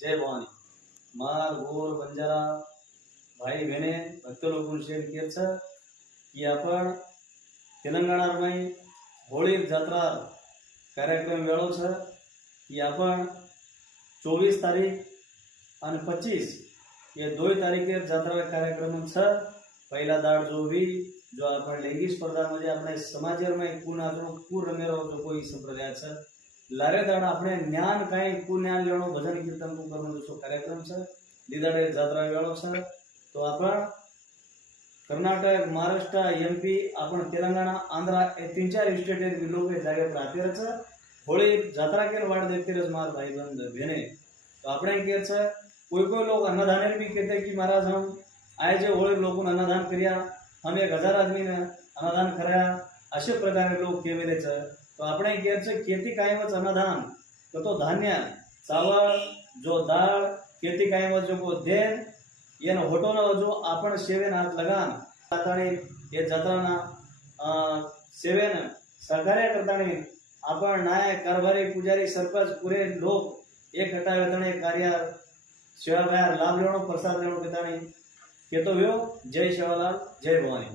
जय भवानी। मार गोर बंजारा भाई बहने भक्त लोगों शेअर केलं की आपण तेलंगणामध्ये होळी जत्रा कार्यक्रम वेळो छ की आपण 24 तारीख आणि 25 ये 2 तारीखे जत्रा कार्यक्रम छ। पहिला दाड जो भी जो आपण लैंगिक स्पर्धा मध्ये આપણે સમાજમાં કુલ આપણો કુલ રમેરો જો કોઈ સંપ્રદાય છે લારે દાડ આપણે જ્ઞાન કાઈ કુલ જ્ઞાન લેણો ભજન કીર્તન કો કરવાનો જો કાર્યક્રમ છે દીદાડે જાત્રા વેળો છે। તો આપણ कर्नाटक महाराष्ट्र एमपी आपण तेलंगाना आंध्रा ये 3-4 स्टेट लोग जागे पर आते रह छ होळी जात्रा के वाट देखते रह मार भाई बंद बहने। तो આપણે કે છે कोई लोग अन्नदान भी कहते कि महाराज हम आए जो होळी लोगों अन्नदान करिया हम 1000 आदमी ने अन्नदान कराया अशा प्रकारे लोग केलेले छ। तो આપણે કે છે खेती कायमच अन्नदान तो धान्य चावल जो दाळ खेती कायमच जो को देन येनो होटोनो जो आपण सेवेन हात लगान ताताणी ये जत्राना सेवेन सहकार्य करताणी आपण नायक कारभारी पुजारी सरपंच पुरे लोग एक हटावे तणे कार्य सेवागार लाभ लेणो प्रसाद लेणो केताणी केतो व्यो। जय शिवालाल जय भवानी।